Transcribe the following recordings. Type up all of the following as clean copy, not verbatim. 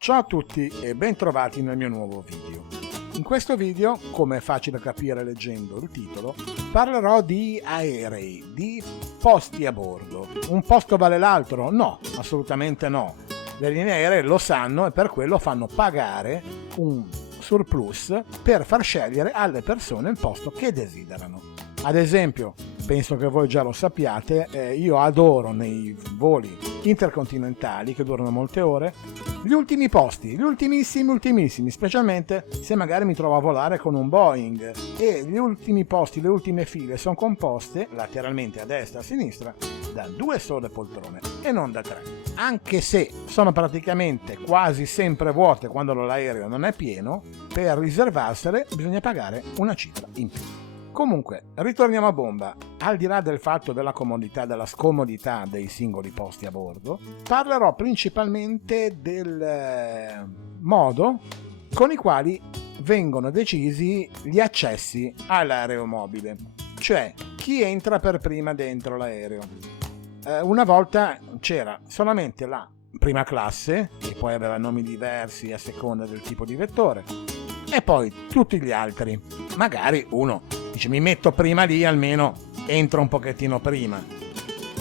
Ciao a tutti e bentrovati nel mio nuovo video. In questo video, come è facile capire leggendo il titolo, parlerò di aerei, di posti a bordo. Un posto vale l'altro? No, assolutamente no. Le linee aeree lo sanno e per quello fanno pagare un surplus per far scegliere alle persone il posto che desiderano. Ad esempio, penso che voi già lo sappiate, io adoro nei voli intercontinentali che durano molte ore gli ultimi posti, gli ultimissimi, specialmente se magari mi trovo a volare con un Boeing e gli ultimi posti, le ultime file sono composte lateralmente a destra e a sinistra da 2 sole poltrone e non da 3, anche se sono praticamente quasi sempre vuote quando l'aereo non è pieno. Per riservarsele bisogna pagare una cifra in più. Comunque, ritorniamo a bomba. Al di là del fatto della comodità, della scomodità dei singoli posti a bordo, parlerò principalmente del modo con i quali vengono decisi gli accessi all'aeromobile, cioè chi entra per prima dentro l'aereo. Una volta c'era solamente la prima classe, che poi aveva nomi diversi a seconda del tipo di vettore, e poi tutti gli altri. Magari uno dice mi metto prima lì, almeno entro un pochettino prima.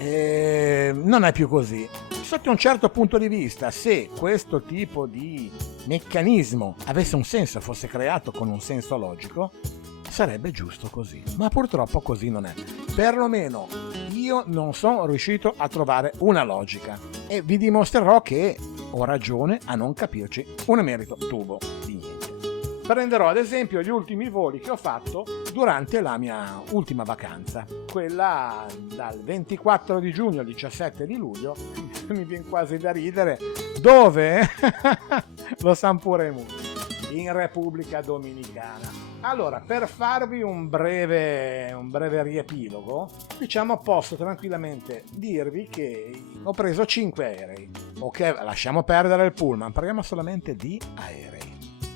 Non è più così. Sotto un certo punto di vista, se questo tipo di meccanismo avesse un senso, fosse creato con un senso logico, sarebbe giusto così. Ma purtroppo così non è. Perlomeno io non sono riuscito a trovare una logica e vi dimostrerò che ho ragione a non capirci un emerito tubo di niente. Prenderò ad esempio gli ultimi voli che ho fatto durante la mia ultima vacanza, quella dal 24 di giugno al 17 di luglio, mi viene quasi da ridere, dove? Lo san pure molti, in Repubblica Dominicana. Allora, per farvi un breve riepilogo, diciamo posso tranquillamente dirvi che ho preso 5 aerei. Ok, lasciamo perdere il pullman, parliamo solamente di aerei.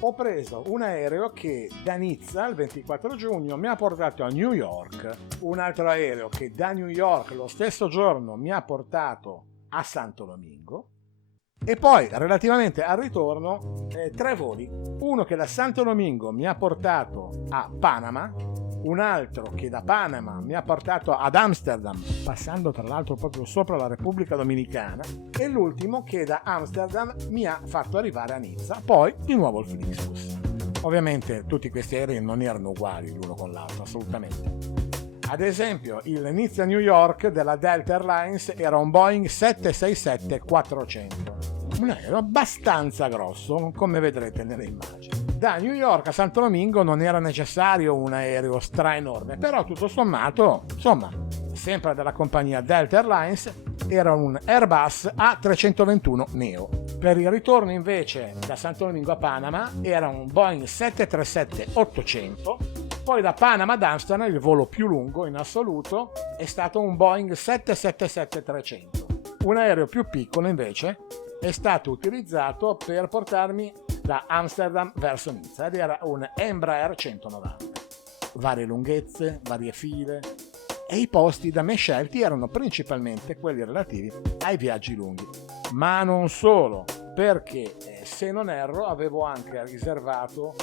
Ho preso un aereo che da Nizza il 24 giugno mi ha portato a New York, un altro aereo che da New York lo stesso giorno mi ha portato a Santo Domingo e poi relativamente al ritorno 3 voli, uno che da Santo Domingo mi ha portato a Panama, un altro che da Panama mi ha portato ad Amsterdam, passando tra l'altro proprio sopra la Repubblica Dominicana, e l'ultimo che da Amsterdam mi ha fatto arrivare a Nizza, poi di nuovo il Flixbus. Ovviamente tutti questi aerei non erano uguali l'uno con l'altro, assolutamente. Ad esempio il Nizza-New York della Delta Airlines era un Boeing 767-400, un aereo abbastanza grosso, come vedrete nelle immagini. Da New York a Santo Domingo non era necessario un aereo enorme, però tutto sommato, insomma, sempre della compagnia Delta Airlines, era un Airbus A321 Neo. Per il ritorno invece da Santo Domingo a Panama era un Boeing 737-800, poi da Panama ad Amsterdam il volo più lungo in assoluto è stato un Boeing 777-300. Un aereo più piccolo invece è stato utilizzato per portarmi da Amsterdam verso Nizza ed era un Embraer 190. Varie lunghezze, varie file e i posti da me scelti erano principalmente quelli relativi ai viaggi lunghi. Ma non solo, perché se non erro avevo anche riservato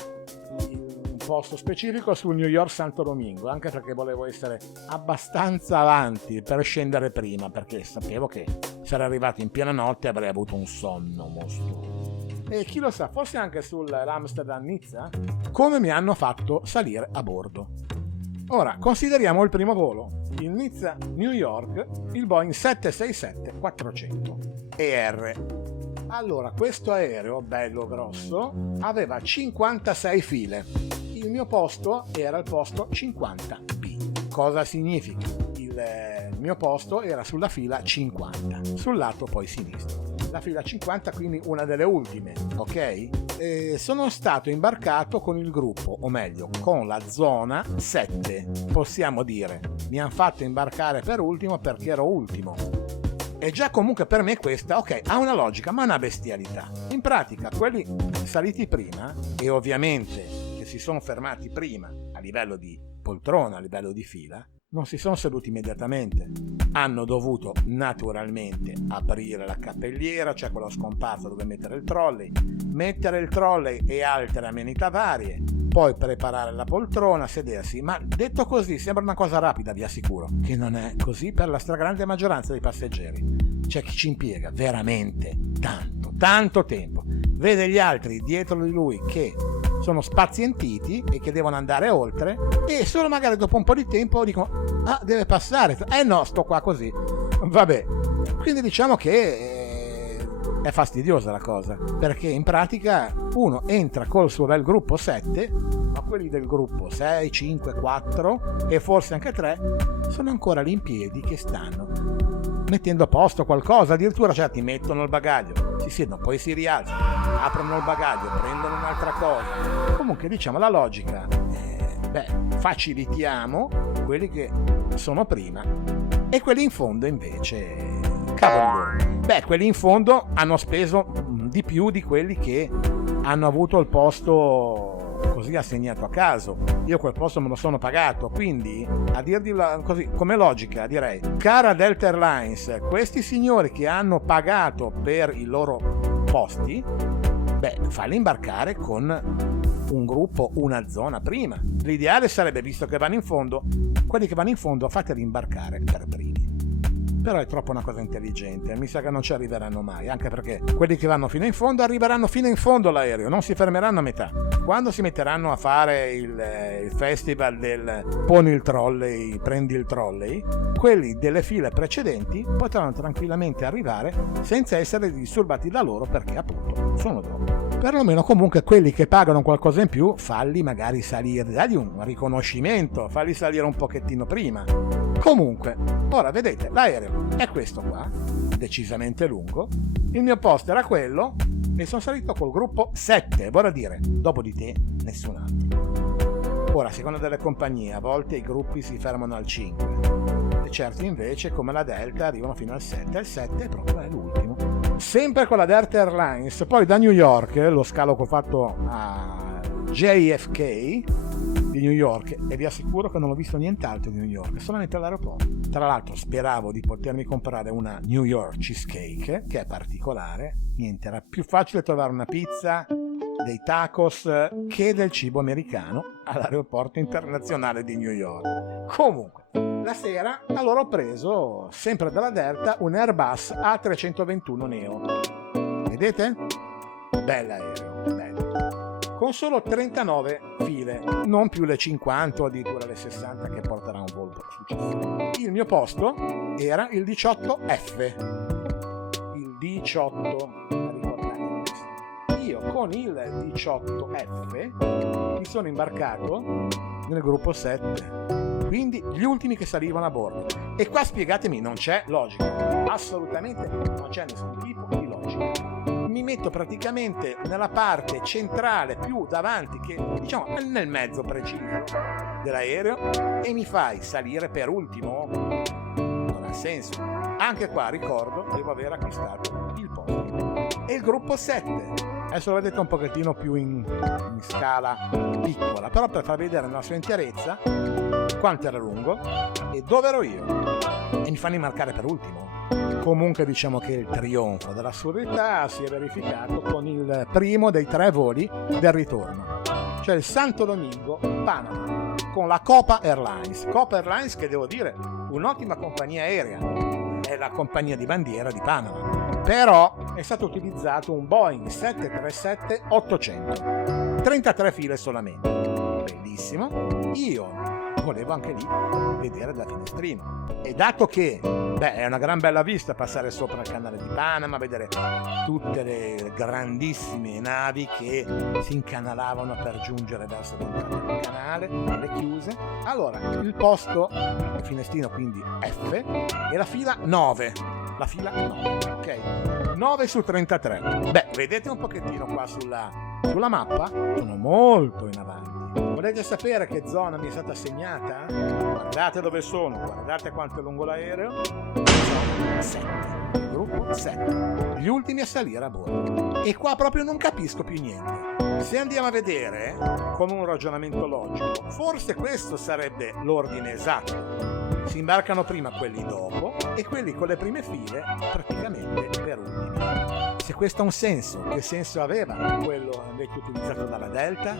un posto specifico sul New York Santo Domingo, anche perché volevo essere abbastanza avanti per scendere prima, perché sapevo che se ero arrivato in piena notte avrei avuto un sonno mostruoso. E chi lo sa, forse anche sull'Amsterdam-Nizza, come mi hanno fatto salire a bordo. Ora, consideriamo il primo volo, il Nizza-New York, il Boeing 767-400 ER. Allora, questo aereo, bello grosso, aveva 56 file. Il mio posto era il posto 50B. Cosa significa? Il mio posto era sulla fila 50, sul lato poi sinistro. La fila 50, quindi una delle ultime, ok? Sono stato imbarcato con il gruppo, o meglio, con la zona 7, possiamo dire. Mi hanno fatto imbarcare per ultimo perché ero ultimo. E già comunque per me questa, ok, ha una logica, ma una bestialità. In pratica, quelli saliti prima, e ovviamente che si sono fermati prima a livello di poltrona, a livello di fila, non si sono seduti immediatamente. Hanno dovuto naturalmente aprire la cappelliera, cioè quella scomparsa dove mettere il trolley e altre amenità varie, poi preparare la poltrona, sedersi. Ma detto così sembra una cosa rapida, vi assicuro che non è così per la stragrande maggioranza dei passeggeri. C'è chi ci impiega veramente tanto tempo, vede gli altri dietro di lui che sono spazientiti e che devono andare oltre, e solo magari dopo un po' di tempo dicono: ah, deve passare, no, sto qua così, vabbè. Quindi diciamo che è fastidiosa la cosa, perché in pratica uno entra col suo bel gruppo 7, ma quelli del gruppo 6, 5, 4 e forse anche 3 sono ancora lì in piedi che stanno mettendo a posto qualcosa, addirittura ti mettono il bagaglio, si siedono, poi si rialzano, aprono il bagaglio, prendono un'altra cosa. Comunque diciamo la logica, facilitiamo quelli che sono prima e quelli in fondo invece, cavoli loro. Quelli in fondo hanno speso di più di quelli che hanno avuto il posto così assegnato a caso. Io quel posto me lo sono pagato, quindi a dirvi così come logica direi: cara Delta Airlines, questi signori che hanno pagato per i loro posti, falli imbarcare con un gruppo, una zona prima. L'ideale sarebbe, visto che vanno in fondo, quelli che vanno in fondo fateli imbarcare per primi. Però è troppo una cosa intelligente, mi sa che non ci arriveranno mai, anche perché quelli che vanno fino in fondo arriveranno fino in fondo all'aereo, non si fermeranno a metà. Quando si metteranno a fare il festival del poni il trolley, prendi il trolley, quelli delle file precedenti potranno tranquillamente arrivare senza essere disturbati da loro, perché appunto sono dopo. Perlomeno comunque quelli che pagano qualcosa in più, falli magari salire, dagli un riconoscimento, falli salire un pochettino prima. Comunque, ora vedete, l'aereo è questo qua, decisamente lungo, il mio posto era quello e sono salito col gruppo 7, vorrà dire, dopo di te nessun altro. Ora, a seconda delle compagnie, a volte i gruppi si fermano al 5 e certi invece, come la Delta, arrivano fino al 7, il 7 proprio è l'ultimo. Sempre con la Delta Airlines, poi da New York, lo scalo che ho fatto a JFK di New York, e vi assicuro che non ho visto nient'altro di New York, solamente all'aeroporto. Tra l'altro speravo di potermi comprare una New York cheesecake, che è particolare. Niente, era più facile trovare una pizza, dei tacos, che del cibo americano all'aeroporto internazionale di New York. Comunque, la sera allora ho preso, sempre dalla Delta, un Airbus A321 Neo. Vedete? Bell'aereo, bello. Con solo 39 file, non più le 50 o addirittura le 60 che porterà un volo successivo. Il mio posto era il 18F. Il 18, ricordate. Io con il 18F mi sono imbarcato nel gruppo 7. Quindi gli ultimi che salivano a bordo. E qua spiegatemi, non c'è logica. Assolutamente non c'è nessun tipo di logica. Mi metto praticamente nella parte centrale, più davanti, che diciamo nel mezzo preciso dell'aereo, e mi fai salire per ultimo? Non ha senso. Anche qua ricordo, devo aver acquistato il posto. E il gruppo 7. Adesso lo vedete un pochettino più in scala piccola, però per far vedere nella sua interezza quanto era lungo e dove ero io. E mi fanno marcare per ultimo. Comunque diciamo che il trionfo dell'assurdità si è verificato con il primo dei 3 voli del ritorno, cioè il Santo Domingo Panama, con la Copa Airlines. Copa Airlines, che devo dire, un'ottima compagnia aerea, è la compagnia di bandiera di Panama. Però è stato utilizzato un Boeing 737-800, 33 file solamente. Bellissimo. Io volevo anche lì vedere da finestrino, e dato che è una gran bella vista passare sopra il canale di Panama, vedere tutte le grandissime navi che si incanalavano per giungere verso l'entrata del canale, le chiuse. Allora il posto, il finestrino quindi F, e la fila 9, ok, 9 su 33. Vedete un pochettino qua sulla mappa, sono molto in avanti. Volete sapere che zona mi è stata assegnata? Guardate dove sono, guardate quanto è lungo l'aereo. Sono 7, il gruppo 7, gli ultimi a salire a bordo. E qua proprio non capisco più niente. Se andiamo a vedere con un ragionamento logico, forse questo sarebbe l'ordine esatto. si imbarcano prima quelli dopo e quelli con le prime file praticamente per ultimi. Se questo ha un senso, che senso aveva quello invece utilizzato dalla Delta?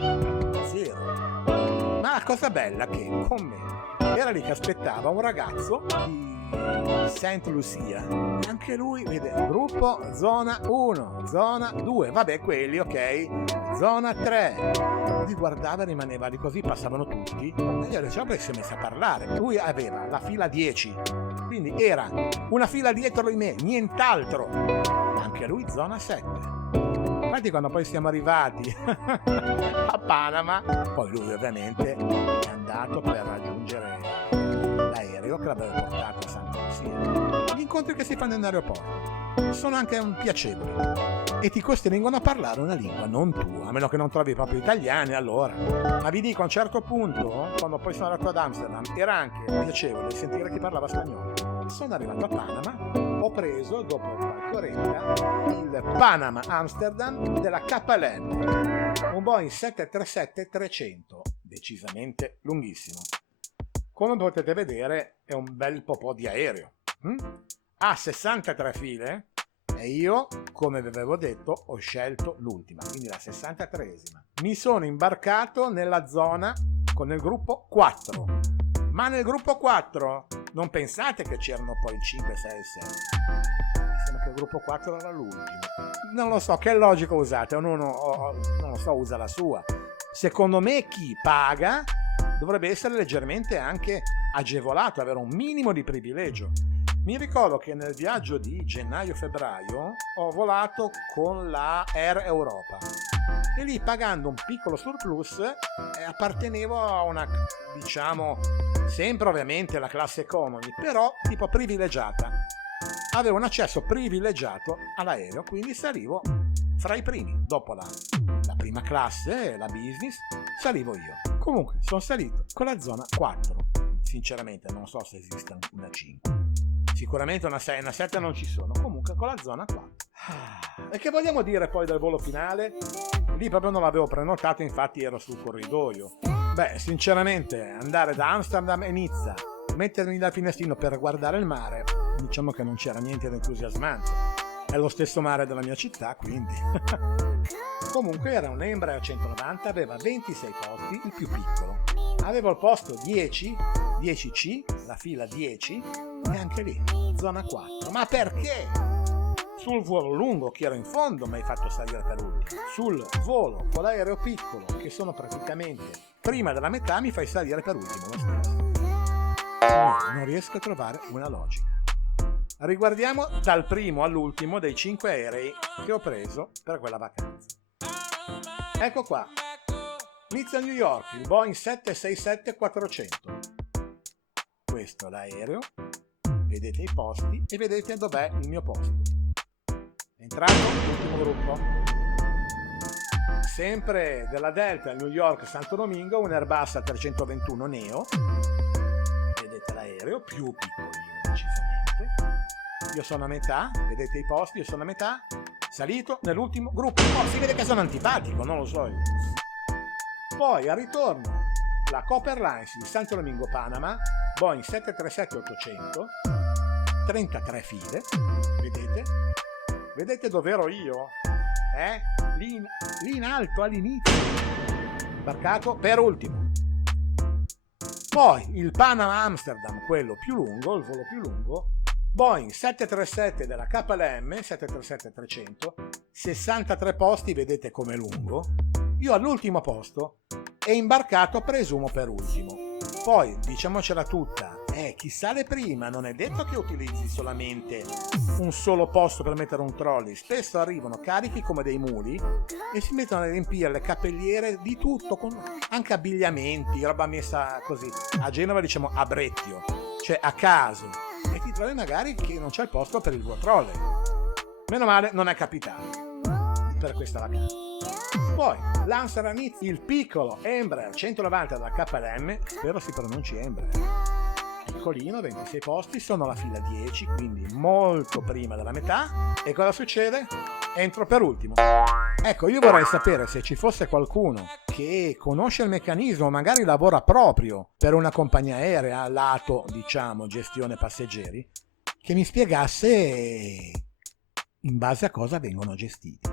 Zero. Ma la cosa bella che con me era lì che aspettava un ragazzo di Saint Lucia, anche lui vede gruppo zona 1, zona 2, vabbè quelli ok, zona 3, li guardava e rimaneva lì così, passavano tutti e io dicevo perché si è messo a parlare, lui aveva la fila 10, quindi era una fila dietro di me, nient'altro, anche lui zona 7. Infatti quando poi siamo arrivati a Panama, poi lui ovviamente è andato per raggiungere l'aereo che l'aveva portato a Santa Lucia. Gli incontri che si fanno in aeroporto sono anche piacevoli e ti costringono a parlare una lingua non tua, a meno che non trovi proprio italiani allora. Ma vi dico, a un certo punto, quando poi sono arrivato ad Amsterdam, era anche piacevole sentire chi parlava spagnolo. Sono arrivato a Panama, ho preso, dopo qualche oretta, il Panama Amsterdam della KLM, un Boeing 737-300, decisamente lunghissimo. Come potete vedere è un bel po' di aereo. Ha 63 file e io, come vi avevo detto, ho scelto l'ultima, quindi la 63esima. Mi sono imbarcato nella zona con il gruppo 4, ma nel gruppo 4 non pensate che c'erano poi il 5, 6 e 7. Mi sembra che il gruppo 4 era l'ultimo. Non lo so, che logica usate, ognuno non lo so, usa la sua. Secondo me chi paga dovrebbe essere leggermente anche agevolato, avere un minimo di privilegio. Mi ricordo che nel viaggio di gennaio-febbraio ho volato con la Air Europa e lì, pagando un piccolo surplus, appartenevo a una, diciamo, sempre ovviamente la classe economy, però tipo privilegiata. Avevo un accesso privilegiato all'aereo, quindi salivo fra i primi. Dopo la prima classe, la business, salivo io. Comunque sono salito con la zona 4. Sinceramente non so se esiste una 5. Sicuramente una 6 e una 7 non ci sono. Comunque con la zona 4. E che vogliamo dire poi del volo finale? Lì proprio non l'avevo prenotato, infatti ero sul corridoio. Beh, sinceramente andare da Amsterdam e Nizza, mettermi dal finestrino per guardare il mare, diciamo che non c'era niente di entusiasmante. È lo stesso mare della mia città, quindi. Comunque era un Embraer 190, aveva 26 posti, il più piccolo. Avevo il posto 10, 10C, la fila 10, e anche lì, zona 4. Ma perché? Sul volo lungo, che ero in fondo, mi hai fatto salire per ultimo. Sul volo con l'aereo piccolo, che sono praticamente prima della metà, mi fai salire per ultimo lo stesso. Non riesco a trovare una logica. Riguardiamo dal primo all'ultimo dei 5 aerei che ho preso per quella vacanza. Ecco qua, Nizza New York, il Boeing 767-400. Questo è l'aereo, vedete i posti e vedete dov'è il mio posto. Entrato l'ultimo gruppo. Sempre della Delta New York Santo Domingo, un Airbus A321 Neo. Vedete l'aereo, più piccolino decisamente. Io sono a metà, vedete i posti, io sono a metà. Salito nell'ultimo gruppo. Oh, si vede che sono antipatico, non lo so io. Poi al ritorno la Copa Airlines di Santo Domingo Panama, Boeing 737-800, 33 file, vedete? Vedete dove ero io? Lì in alto all'inizio, imbarcato per ultimo. Poi il Panama Amsterdam, quello più lungo, il volo più lungo, Boeing 737 della KLM, 737-300, 63 posti, vedete com'è lungo. Io all'ultimo posto e imbarcato presumo per ultimo. Poi, diciamocela tutta, chi sale prima non è detto che utilizzi solamente un solo posto per mettere un trolley. Spesso arrivano carichi come dei muli e si mettono a riempire le cappelliere di tutto, con anche abbigliamenti, roba messa così. A Genova diciamo a brecchio, cioè a caso. E ti trovi magari che non c'è il posto per il tuo trolley. Meno male non è capitato per questa vacanza. Poi l'Amsterdam Nizza, il piccolo Embraer 190 della KLM, spero si pronunci Embraer. Ecco, calcolino, 26 posti, sono alla fila 10, quindi molto prima della metà. E cosa succede? Entro per ultimo. Ecco, io vorrei sapere se ci fosse qualcuno che conosce il meccanismo, magari lavora proprio per una compagnia aerea, lato, diciamo, gestione passeggeri, che mi spiegasse in base a cosa vengono gestiti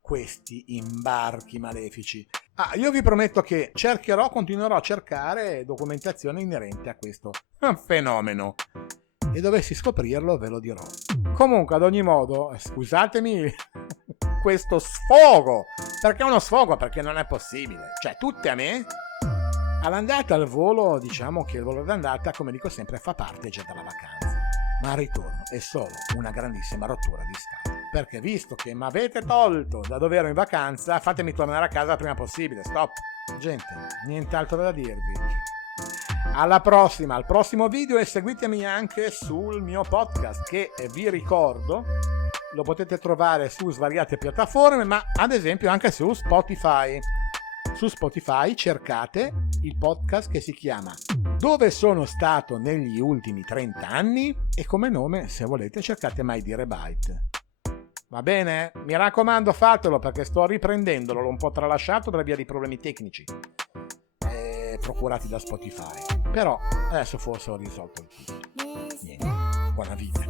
questi imbarchi malefici. Io vi prometto che continuerò a cercare documentazione inerente a questo fenomeno e dovessi scoprirlo ve lo dirò. Comunque, ad ogni modo, scusatemi questo sfogo, perché è uno sfogo, perché non è possibile, cioè tutte a me. All'andata al volo, diciamo che il volo d'andata, come dico sempre, fa parte già della vacanza, ma al ritorno è solo una grandissima rottura di scatole, perché visto che mi avete tolto da dove ero in vacanza, fatemi tornare a casa il prima possibile. Stop, gente, nient'altro da dirvi. Alla prossima, al prossimo video, e seguitemi anche sul mio podcast, che vi ricordo lo potete trovare su svariate piattaforme, ma ad esempio anche su Spotify. Su Spotify cercate il podcast che si chiama Dove sono stato negli ultimi 30 anni, e come nome, se volete, cercate Mai Dire Byte. Va bene? Mi raccomando, fatelo, perché sto riprendendolo, l'ho un po' tralasciato per via di problemi tecnici procurati da Spotify. Però adesso forse ho risolto il tutto. Niente, buona vita.